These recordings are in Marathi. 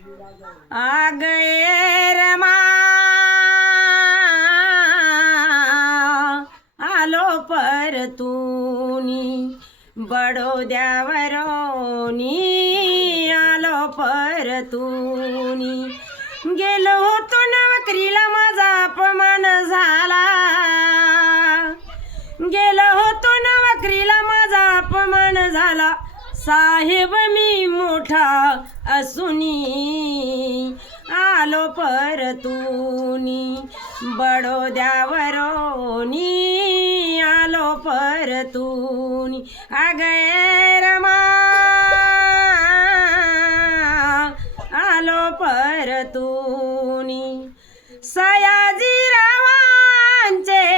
आ गए रमा आलो परतूनी बडोद्यावरोनी आलो परतूनी गेलो होतो नवकरीला माझा अपमान झाला. गेलो होतो नवकरीला माझा अपमान झाला. साहेब मी मोठा असुनी. आलो परतुनी. बडोद्यावरोनी. आलो परतुनी. अगैर रमा आलो परतुनी. सयाजीरावांचे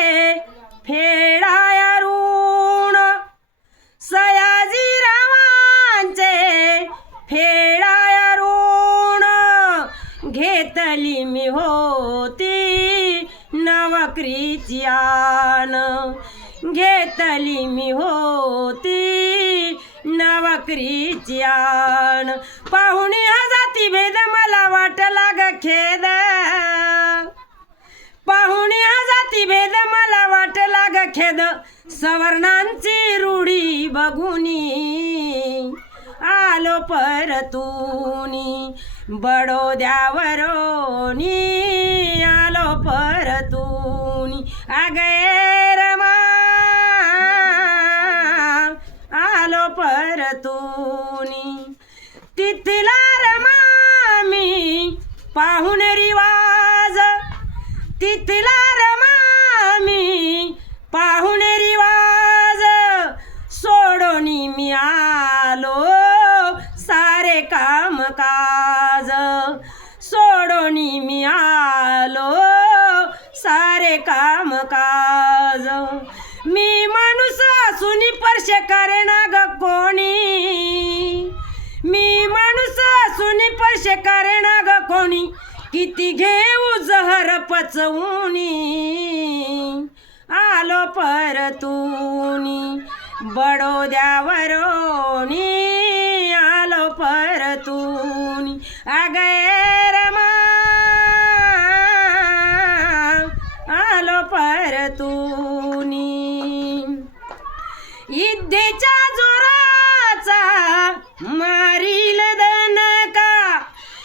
घेतली मी होती नवकरीची घेतली मी होती नवकरीची पाहुणी हा जाती भेद मला वाटला ग खेद. पाहुणे जाती भेद मला वाटला ग खेद. सवर्णांची रूढी बघुनी. आलो परतुनी. बडोद्यावरोनी आलो परतून. अगैर आलो परतूनी. तिथला रमा मी पाहुण रिवाज. तिथला काम काज. मी माणूस सुनी स्पर्श करेना ग कोणी? मी माणूस सुनी स्पर्श करेना ग कोणी? किती घेऊ जहर पचवूनी? आलो परतूनी. बडोद्यावरोनी आलो परतूनी. अगैर विद्येच्या जोराचा मारील दनका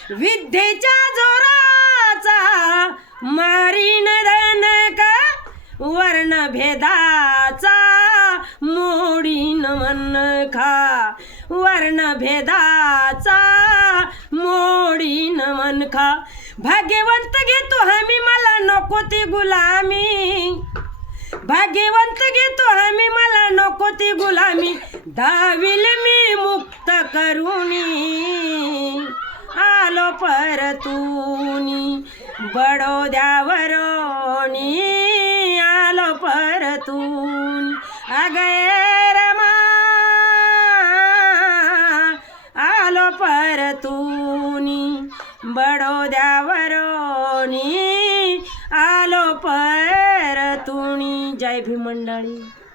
विद्येच्या जोराचा मारीन दनका वर्णभेदाचा मोडीन मनखा वर्णभेदाचा मोडीन मनखा भाग्यवंत घेतो हमी मला नको ती गुलामी. भाग्यवंत घेतो आम्ही मला नको ती गुलामी. दाविल मी मुक्त करुणी. आलो परतूनी बडोद्यावरोनी. आलो परतून अगय જાય ભી મંડળી